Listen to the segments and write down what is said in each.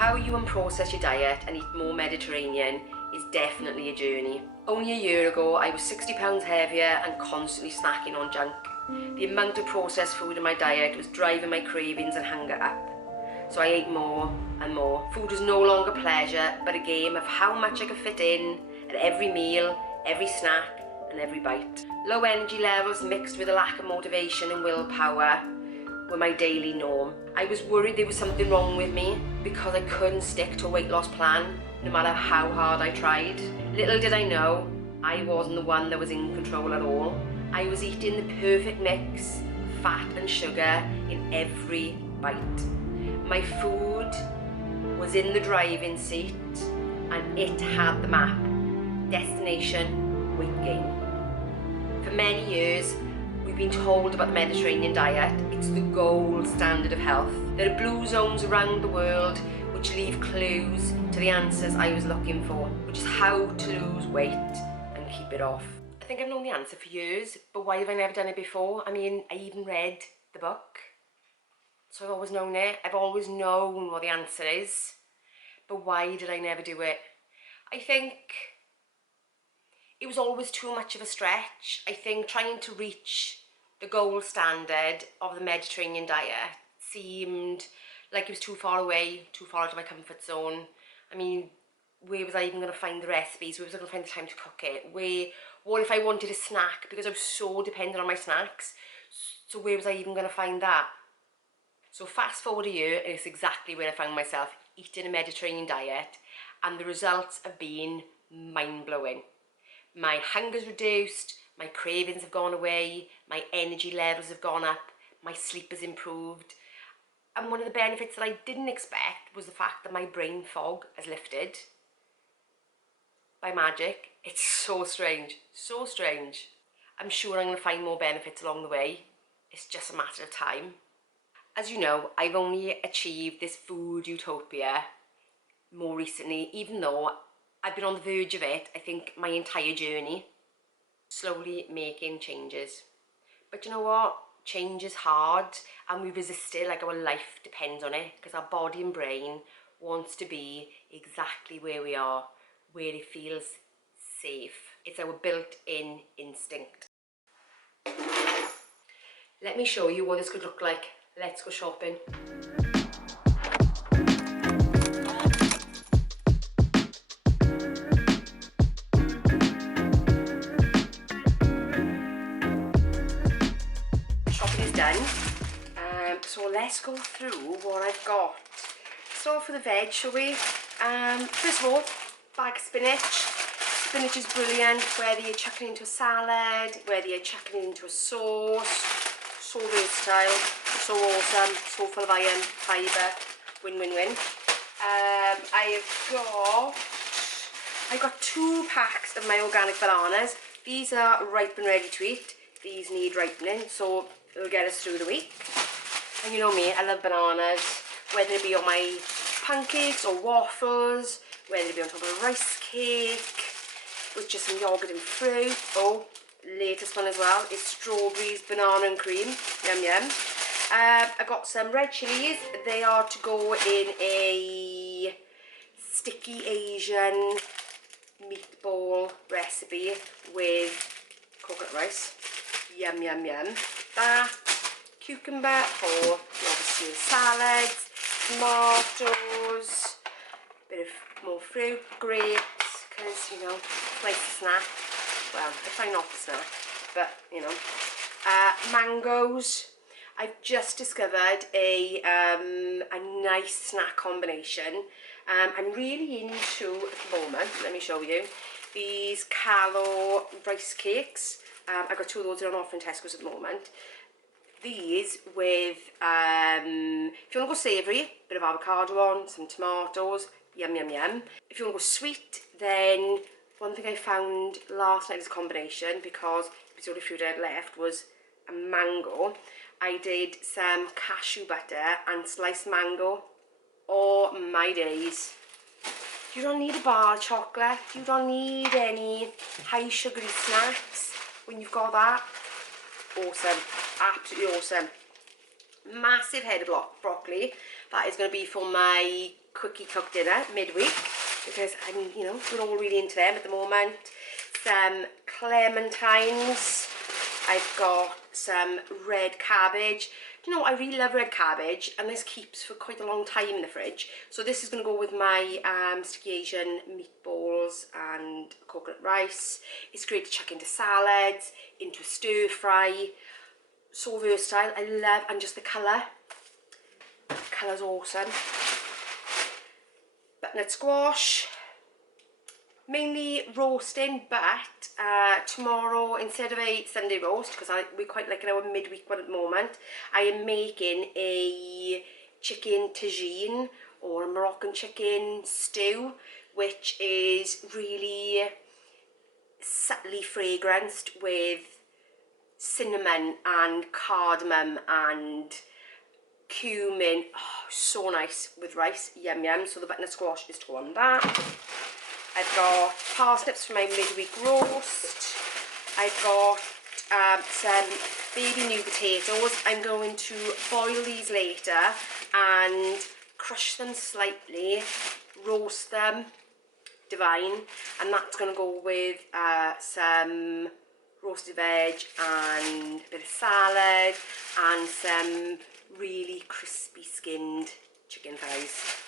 How you unprocess your diet and eat more Mediterranean is definitely a journey. Only a year ago, I was 60 pounds heavier and constantly snacking on junk. The amount of processed food in my diet was driving my cravings and hunger up. So I ate more and more. Food was no longer pleasure, but a game of how much I could fit in at every meal, every snack, and every bite. Low energy levels mixed with a lack of motivation and willpower were my daily norm. I was worried there was something wrong with me because I couldn't stick to a weight loss plan, no matter how hard I tried. Little did I know, I wasn't the one that was in control at all. I was eating the perfect mix of fat and sugar in every bite. My food was in the driving seat and it had the map. Destination, weight gain. For many years, we've been told about the Mediterranean diet. It's the gold standard of health. There are blue zones around the world which leave clues to the answers I was looking for, which is how to lose weight and keep it off. I think I've known the answer for years, but why have I never done it before? I mean, I even read the book. So I've always known it. I've always known what the answer is. But why did I never do it? I think it was always too much of a stretch. I think trying to reach the gold standard of the Mediterranean diet seemed like it was too far away, too far out of my comfort zone. I mean, where was I even going to find the recipes? Where was I going to find the time to cook it? What if I wanted a snack? Because I was so dependent on my snacks. So where was I even going to find that? So fast forward a year, and it's exactly where I found myself eating a Mediterranean diet, and the results have been mind-blowing. My hunger's reduced, my cravings have gone away, my energy levels have gone up, my sleep has improved. And one of the benefits that I didn't expect was the fact that my brain fog has lifted. By magic. It's so strange, so strange. I'm sure I'm going to find more benefits along the way. It's just a matter of time. As you know, I've only achieved this food utopia more recently, even though I've been on the verge of it, I think, my entire journey. Slowly making changes. But you know what? Change is hard and we resist it like our life depends on it, because our body and brain wants to be exactly where we are, where it feels safe. It's our built-in instinct. Let me show you what this could look like. Let's go shopping. Shopping is done. So let's go through what I've got. So for the veg, shall we? First of all, bag of spinach. Spinach is brilliant, whether you're chucking it into a salad, whether you're chucking it into a sauce. So versatile, so awesome, so full of iron, fibre, win-win-win. I've got 2 packs of my organic bananas. These are ripe and ready to eat. These need ripening, so it'll get us through the week. And you know me, I love bananas, whether it be on my pancakes or waffles, whether it be on top of a rice cake, with just some yoghurt and fruit. Oh, latest one as well is strawberries, banana and cream. Yum yum. I got some red chilies. They are to go in a sticky Asian meatball recipe with coconut rice. Yum yum yum. That cucumber for obviously salads, tomatoes, bit of more fruit, grapes, because you know, it's nice to snack. Well, I try not to snack, but you know. Mangoes. I've just discovered a nice snack combination. I'm really into, at the moment, let me show you, these calorie rice cakes. I've got 2 of those that are on offer in Tesco's at the moment. These with, if you want to go savoury, bit of avocado on, some tomatoes, yum yum yum. If you want to go sweet, then one thing I found last night as a combination, because it was the only food I had left, was a mango. I did some cashew butter and sliced mango. Oh my days. You don't need a bar of chocolate. You don't need any high sugary snacks when you've got that. Awesome. Absolutely awesome. Massive head of broccoli. That is going to be for my quickie cook dinner midweek because I'm, you know, we're all really into them at the moment. Some clementines. I've got some red cabbage. You know, I really love red cabbage, and this keeps for quite a long time in the fridge. So this is going to go with my sticky Asian meatballs and coconut rice. It's great to chuck into salads, into a stir fry. So versatile. I love, and just the colour. The colour's awesome. Butternut squash. Mainly roasting, but tomorrow, instead of a Sunday roast, because we quite like our midweek one at the moment, I am making a chicken tagine, or a Moroccan chicken stew, which is really subtly fragranced with cinnamon and cardamom and cumin. Oh, so nice with rice, yum yum. So the butternut squash is to go on that. I've got parsnips for my midweek roast. I've got some baby new potatoes. I'm going to boil these later and crush them slightly, roast them, divine, and that's going to go with some roasted veg and a bit of salad and some really crispy skinned chicken thighs.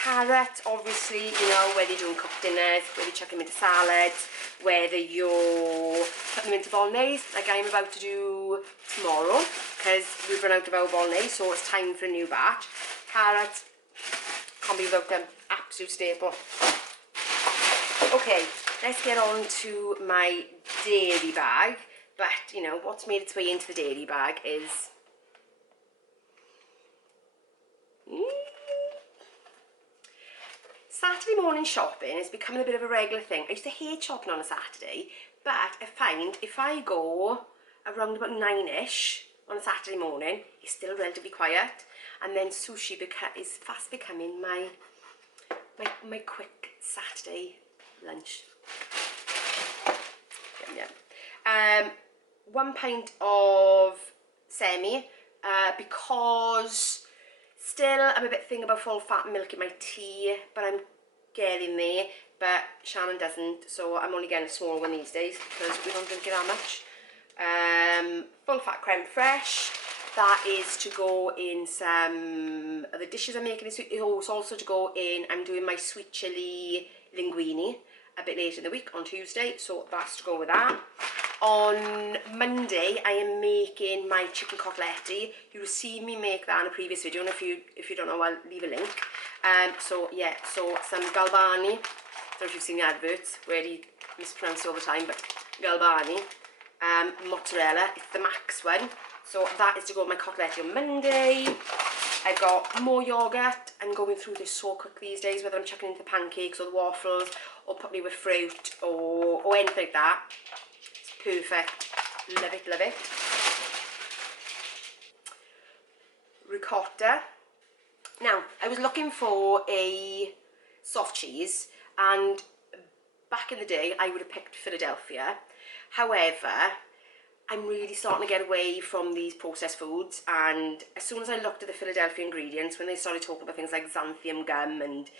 Carrots, obviously, you know, whether you're doing cooked dinners, whether you chuck them into salads, whether you're putting them into bolognese, like I'm about to do tomorrow, because we've run out of our bolognese, so it's time for a new batch. Carrots, can't be without them, absolute staple. Okay, let's get on to my dairy bag, but, you know, what's made its way into the dairy bag is... Saturday morning shopping is becoming a bit of a regular thing. I used to hate shopping on a Saturday, but I find if I go around about 9ish on a Saturday morning, it's still relatively quiet, and then sushi is fast becoming my quick Saturday lunch. Yum. 1 pint of semi, because still I'm a bit thinking about full fat milk in my tea, but I'm getting there. But Shannon doesn't, so I'm only getting a small one these days because we don't drink it that much. Full fat creme fraiche. That is to go in some of the dishes I'm making. It's also to go in, I'm doing my sweet chilli linguine a bit later in the week on Tuesday, so that's to go with that. On Monday, I am making my chicken coteletti. You will see me make that in a previous video, and if you don't know, I'll leave a link. So yeah, so some galbani. I don't know if you've seen the adverts where he mispronounced it all the time, but galbani. Mozzarella, it's the max one. So that is to go with my coteletti on Monday. I've got more yogurt. I'm going through this so quick these days, whether I'm chucking into the pancakes or the waffles, or putting it with fruit or anything like that. Perfect. Love it, love it. Ricotta. Now, I was looking for a soft cheese, and back in the day I would have picked Philadelphia. However, I'm really starting to get away from these processed foods, and as soon as I looked at the Philadelphia ingredients, when they started talking about things like xanthium gum and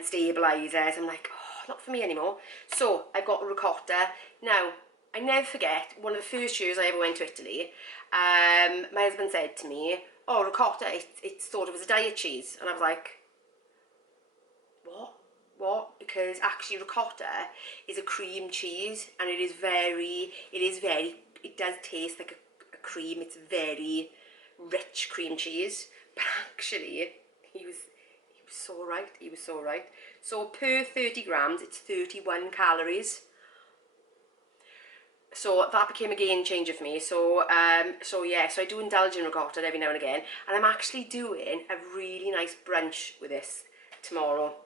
stabilisers, I'm like, oh, not for me anymore. So I've got ricotta. Now, I never forget, one of the first years I ever went to Italy, my husband said to me, oh, ricotta, it's thought of as a diet cheese. And I was like, what? Because actually ricotta is a cream cheese, and it does taste like a cream. It's very rich cream cheese. But actually, he was so right. So per 30 grams, it's 31 calories. So that became a game changer for me. So yeah, so I do indulge in ricotta every now and again, and I'm actually doing a really nice brunch with this tomorrow,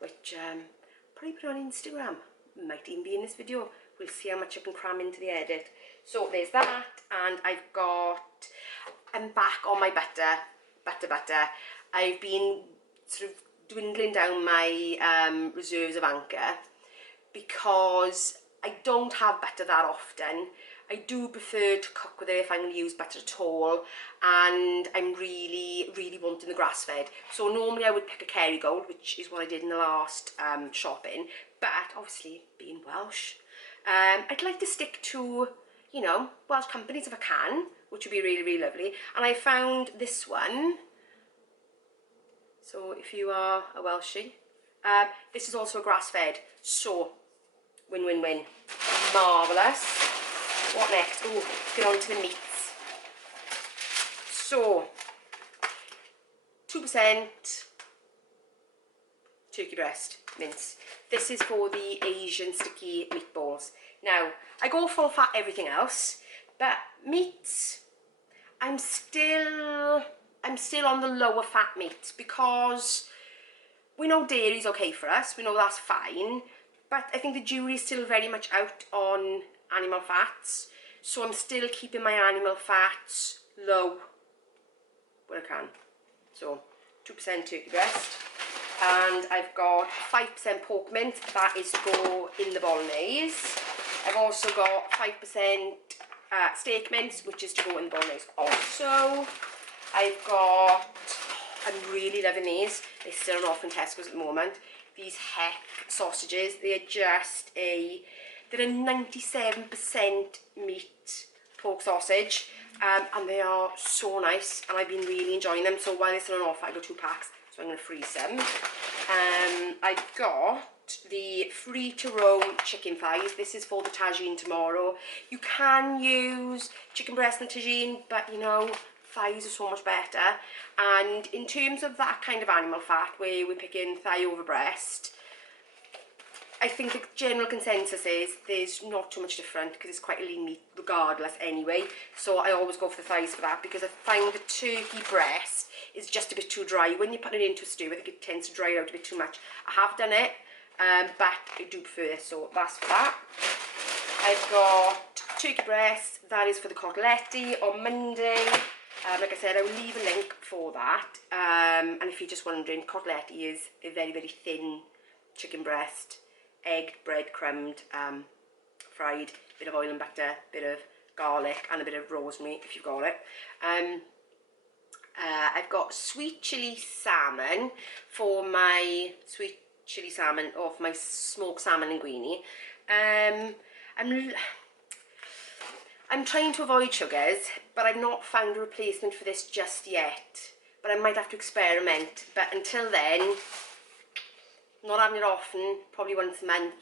which probably put on Instagram, might even be in this video. We'll see how much I can cram into the edit. So there's that, and I'm back on my butter. I've been sort of dwindling down my reserves of Anchor because I don't have butter that often. I do prefer to cook with it if I'm going to use butter at all, and I'm really wanting the grass-fed. So normally I would pick a Kerrygold, which is what I did in the last shopping, but obviously being Welsh, I'd like to stick to, you know, Welsh companies if I can, which would be really lovely. And I found this one, so if you are a Welshie, this is also a grass-fed, so win-win-win, marvellous. What next? Oh, let's get on to the meats. So, 2% turkey breast mince. This is for the Asian sticky meatballs. Now, I go full fat everything else, but meats, I'm still on the lower fat meats, because we know dairy's okay for us, we know that's fine, but I think the jury's still very much out on animal fats, so I'm still keeping my animal fats low where I can. So 2% turkey breast, and I've got 5% pork mince, that is to go in the bolognese. I've also got 5% steak mince, which is to go in the bolognese. Also, I've got, I'm really loving these, they're still on offer in Tesco's at the moment, these Heck sausages. They're just they're a 97% meat pork sausage, and they are so nice, and I've been really enjoying them. So while they're still on offer, I got 2 packs, so I'm going to freeze them. I've got the free to roam chicken thighs. This is for the tagine tomorrow. You can use chicken breast and tagine, but you know, thighs are so much better. And in terms of that kind of animal fat, where we're picking thigh over breast, I think the general consensus is there's not too much different, because it's quite a lean meat regardless anyway. So I always go for the thighs for that, because I find the turkey breast is just a bit too dry. When you put it into a stew, I think it tends to dry out a bit too much. I have done it, but I do prefer this, so that's for that. I've got turkey breast, that is for the coteletti on Monday. Like I said, I will leave a link for that. And if you're just wondering, coteletti is a very thin chicken breast, egged, breadcrumbed, fried, bit of oil and butter, bit of garlic and a bit of rosemary if you've got it. I've got sweet chilli salmon for my sweet chilli salmon, or for my smoked salmon linguine. I'm trying to avoid sugars, but I've not found a replacement for this just yet. But I might have to experiment. But until then, not having it often, probably once a month.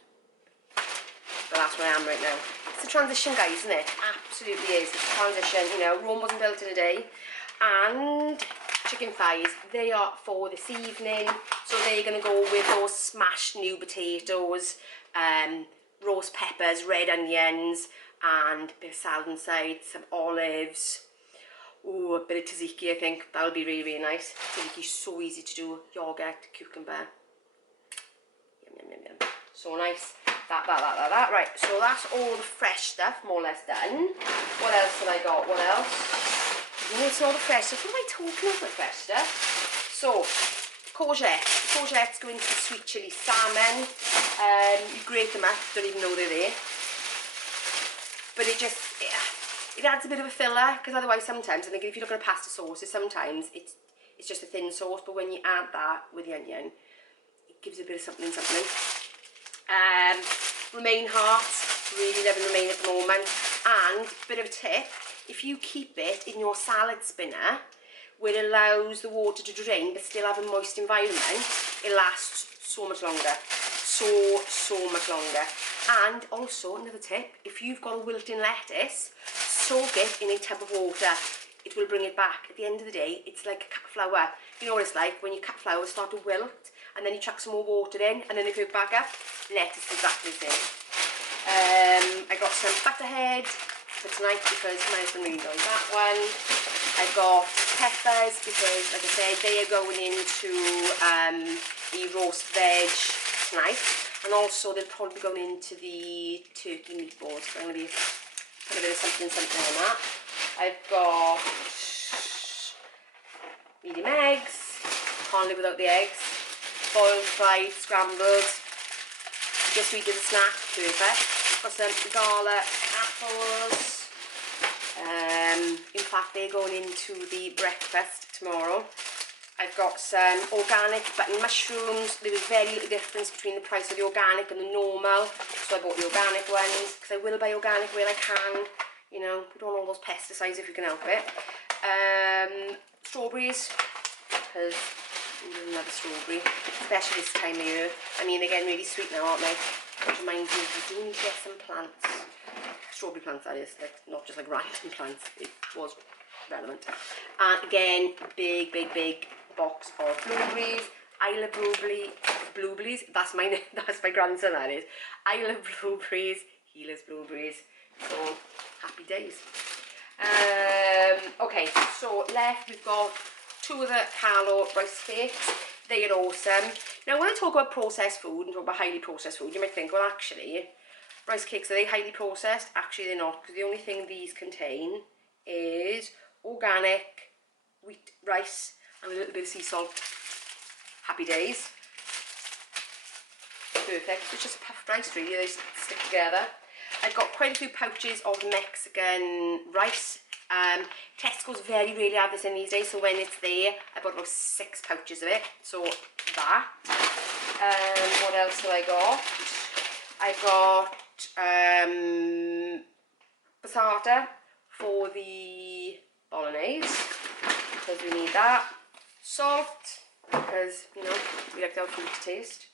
But that's where I am right now. It's a transition, guys, isn't it? Absolutely is. It's a transition. You know, Rome wasn't built in a day. And chicken thighs, they are for this evening. So they're going to go with those smashed new potatoes, roast peppers, red onions, and a bit of salad inside, some olives, ooh, a bit of tzatziki. I think that'll be really nice. Tzatziki's so easy to do. Yogurt, cucumber, yum. So nice. That. Right, so that's all the fresh stuff more or less done. What else have I got? What else? It's all the fresh stuff. What am I talking about, fresh stuff? So courgettes go into the sweet chilli salmon. You grate them up, don't even know they're there. But it adds a bit of a filler, because otherwise sometimes, I think if you look at a pasta sauce, sometimes it's just a thin sauce, but when you add that with the onion, it gives a bit of something. Romaine hearts, really loving romaine at the moment. And bit of a tip, if you keep it in your salad spinner, where it allows the water to drain but still have a moist environment, it lasts so much longer. So much longer. And also, another tip, if you've got a wilting lettuce, soak it in a tub of water. It will bring it back. At the end of the day, it's like a cut flower. You know what it's like when you cut flowers start to wilt, and then you chuck some more water in, and then they perk back up. Lettuce is exactly the same. I got some butterhead for tonight, because my husband really enjoys that one. I've got peppers, because, like I said, they are going into the roast veg tonight, and also they'll probably be going into the turkey meatballs. So I'm going to be putting a bit of something in that. I've got medium eggs, can't live without the eggs, boiled, fried, scrambled, just we did a snack, perfect. Got some garlic, apples, In fact, they're going into the breakfast tomorrow. I've got some organic button mushrooms. There was very little difference between the price of the organic and the normal, so I bought the organic ones, because I will buy organic where I can, you know, put on all those pesticides if you can help it. Strawberries, because another strawberry, especially this time of year. I mean, they're getting really sweet now, aren't they? Which reminds me, we do need to get some plants. Strawberry plants, that is, like, not just like random plants. It was relevant. And again, big box of blueberries. I love blueberries. That's my grandson, that is. I love blueberries. He loves blueberries. So happy days. Okay, so left we've got 2 of the Calo rice cakes. They are awesome. Now, when I talk about processed food and talk about highly processed food, you might think, well, actually, rice cakes, are they highly processed? Actually, they're not, because the only thing these contain is organic wheat rice and a little bit of sea salt. Happy days. Perfect. It's just puffed rice, really. They stick together. I've got quite a few pouches of Mexican rice. Tesco's very rarely have this in these days, so when it's there, I bought about 6 pouches of it. So that. What else have I got? I got passata for the bolognese, because we need that. Salt, because, you know, we like our food to taste.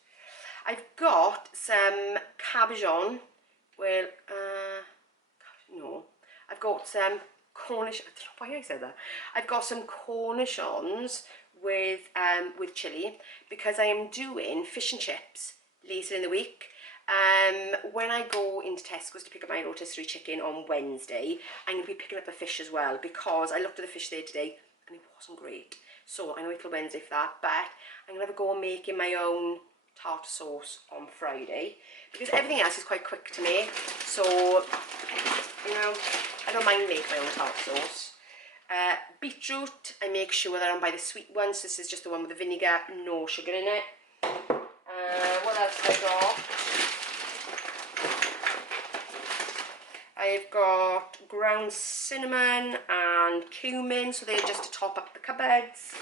I've got some cabochon. Well, no. I've got some Cornish, I don't know why I said that. I've got some cornichons with chilli, because I am doing fish and chips later in the week. When I go into Tesco's to pick up my rotisserie chicken on Wednesday, I'm going to be picking up the fish as well, because I looked at the fish there today and it wasn't great. So I'm going to wait till Wednesday for that, but I'm going to have a go on making my own tartar sauce on Friday, because everything else is quite quick to make. So, you know, I don't mind making my own tartar sauce. Beetroot, I make sure that I don't buy the sweet one, so this is just the one with the vinegar, no sugar in it. What else have I got? I've got ground cinnamon and cumin, so they're just to top up the cupboards.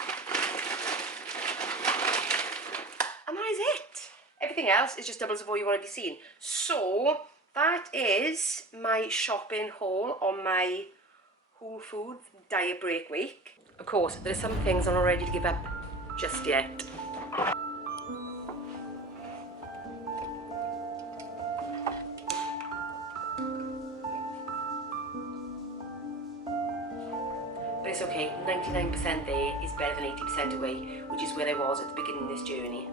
And that is it. Everything else is just doubles of what you've already seen. So that is my shopping haul on my Whole Foods diet break week. Of course, there are some things I'm not ready to give up just yet. But it's okay, 99% there is better than 80% away, which is where I was at the beginning of this journey.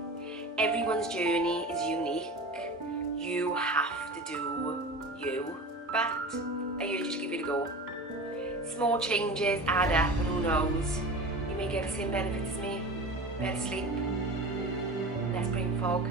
Everyone's journey is unique. You have to do you, but I urge you to give it a go. Small changes add up, and who knows, you may get the same benefits as me. Better sleep, less brain fog.